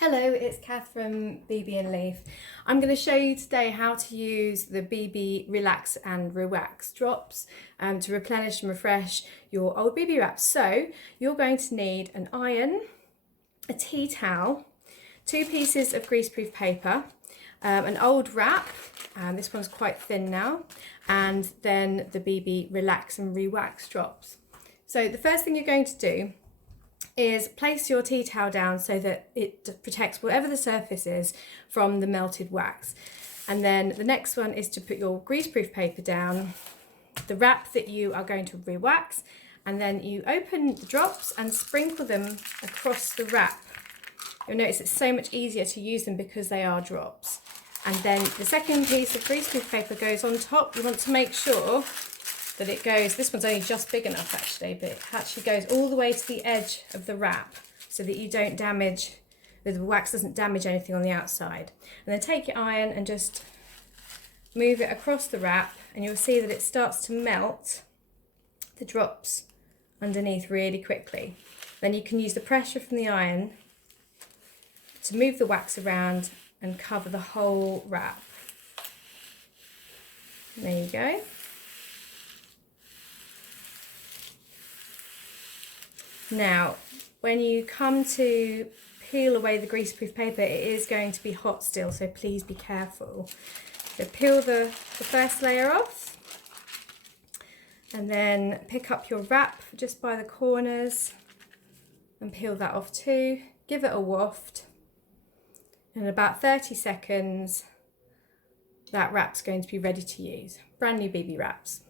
Hello, it's Kath from BeeBee and Leaf. I'm going to show you today how to use the BeeBee Relax and Rewax drops to replenish and refresh your old BeeBee wraps. So you're going to need an iron, a tea towel, 2 pieces of greaseproof paper, an old wrap, and this one's quite thin now, and then the BeeBee Relax and Rewax drops. So the first thing you're going to do is place your tea towel down so that it protects whatever the surface is from the melted wax. And then the next one is to put your greaseproof paper down, the wrap that you are going to rewax, and then you open the drops and sprinkle them across the wrap. You'll notice it's so much easier to use them because they are drops. And then the second piece of greaseproof paper goes on top. You want to make sure that it goes, this one's only just big enough actually, but it actually goes all the way to the edge of the wrap so that you don't damage, the wax doesn't damage anything on the outside. And then take your iron and just move it across the wrap, and you'll see that it starts to melt the drops underneath really quickly. Then you can use the pressure from the iron to move the wax around and cover the whole wrap. And there you go. Now, when you come to peel away the greaseproof paper, it is going to be hot still, so please be careful. So peel the first layer off, and then pick up your wrap just by the corners and peel that off too. Give it a waft, and in about 30 seconds, that wrap's going to be ready to use. Brand new BeeBee wraps.